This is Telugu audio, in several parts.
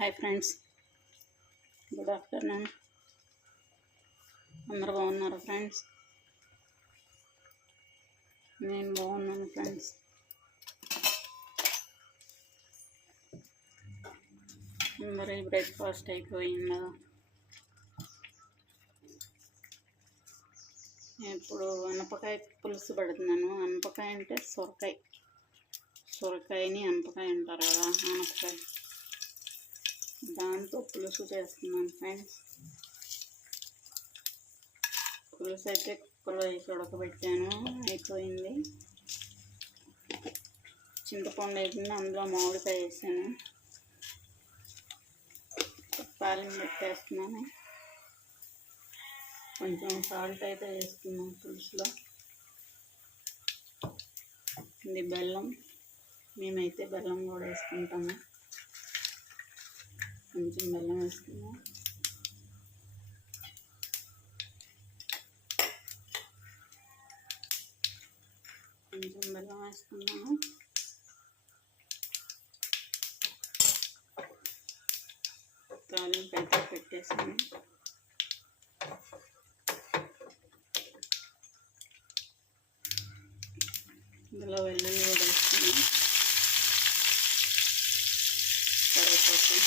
Hi friends. Good afternoon. అందరు బాగున్నారు ఫ్రెండ్స్? నేను బాగున్నాను ఫ్రెండ్స్. అందరి బ్రేక్ఫాస్ట్ అయిపోయిందా? ఇప్పుడు అనపకాయ పులుసు పెడుతున్నాను. అనపకాయ అంటే సొరకాయ. సొరకాయని అనపకాయ అంటారు కదా అనపకాయ. దాంతో పులుసు చేస్తున్నాను ఫ్రెండ్స్. పులుసు అయితే కుక్కర్లో వేసి ఉడకబెట్టాను. అయిపోయింది. చింతపండు అయిపోయింది అందులో మామిడికాయ వేసాను. పాలెం పెట్టేస్తున్నాను. కొంచెం సాల్ట్ అయితే వేస్తున్నాను పులుసులో. ఇది బెల్లం. మేమైతే బెల్లం కూడా వేసుకుంటాము. కొంచెం బెల్లం వేసుకున్నాం కొంచెం బెల్లం వేసుకున్నాము తాలింపు అయితే పెట్టేసాను. ఇందులో వెల్లుల్లి కూడా వేసుకున్నాం కరివేపాకు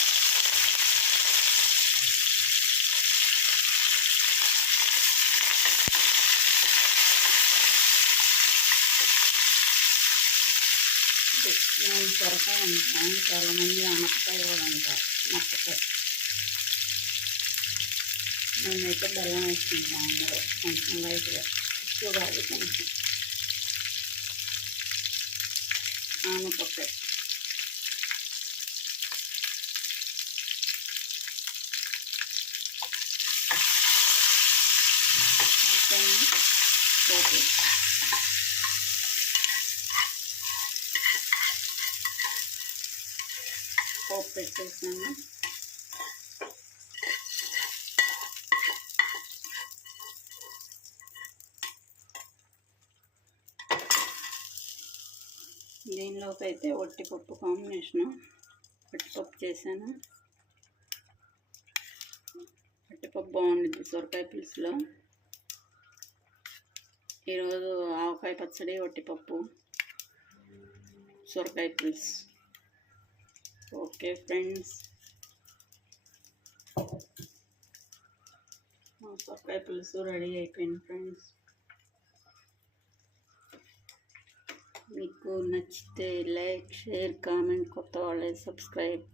నేను సొరకాయ అంటాను చాలామంది అనపకాయ కూడా అంటారు అనపకాయ నేనైతే బెల్లం వేసుకుంటాను అందులో కొంచెం లైట్గా. ఎక్కువ కాదు కొంచెం. ఆనపకాయ. ఓకే. పోపు పెట్టేసాను దీనిలోకి అయితే ఒట్టిపప్పు కాంబినేషను. పట్టిపప్పు చేశాను. పట్టిపప్పు బాగుంటుంది సొరకాయ పులుసులో. ఈరోజు ఆవకాయ పచ్చడి ఒట్టిపప్పు సొరకాయ పులుసు. Okay friends. సొక్కాయ పులుసు రెడీ అయిపోయింది ఫ్రెండ్స్. మీకు నచ్చితే లైక్ షేర్ కామెంట్ కొత్త వాళ్ళే సబ్స్క్రైబ్.